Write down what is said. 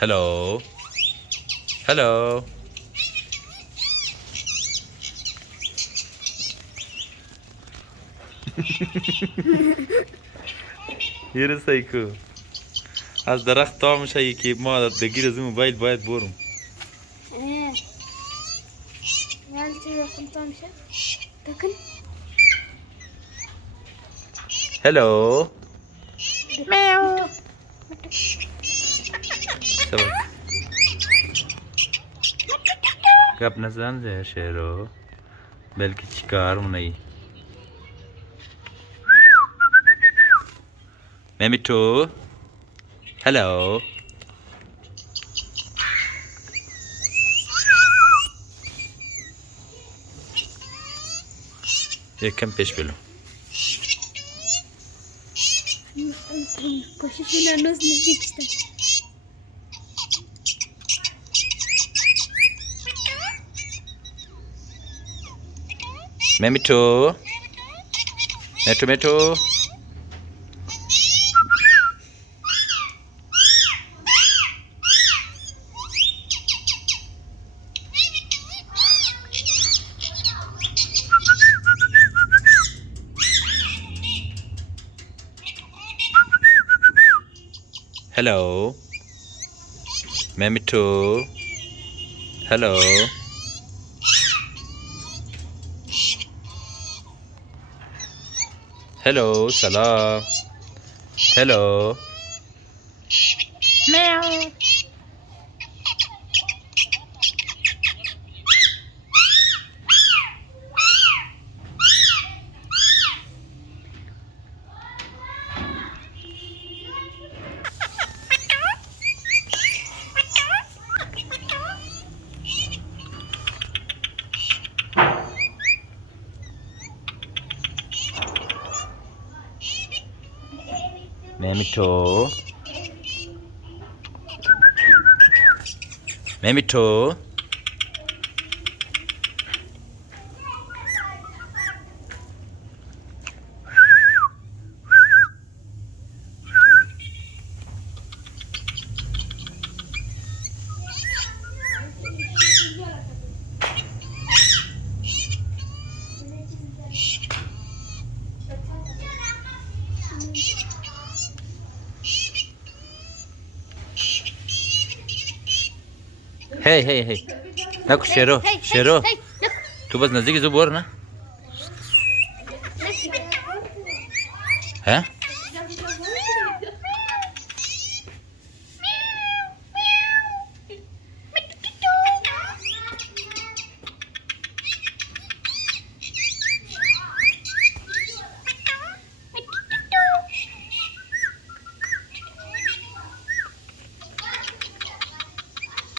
Hello. Hello. یه سایکو از درخت تا میشه که ما بگیر از موبایل باید برم. هلو. میاو. گپ نزن زیر شیرو بلکه چیکار مونی میمی تو هلو یکم پیش بلو میمی تو میتو میتو هلو میمی تو هلو هلو سلام هلو میاو میمی تو میمی تو هی هی هی نکو شیرو شیرو تو بس نزدیک زو بور نه ها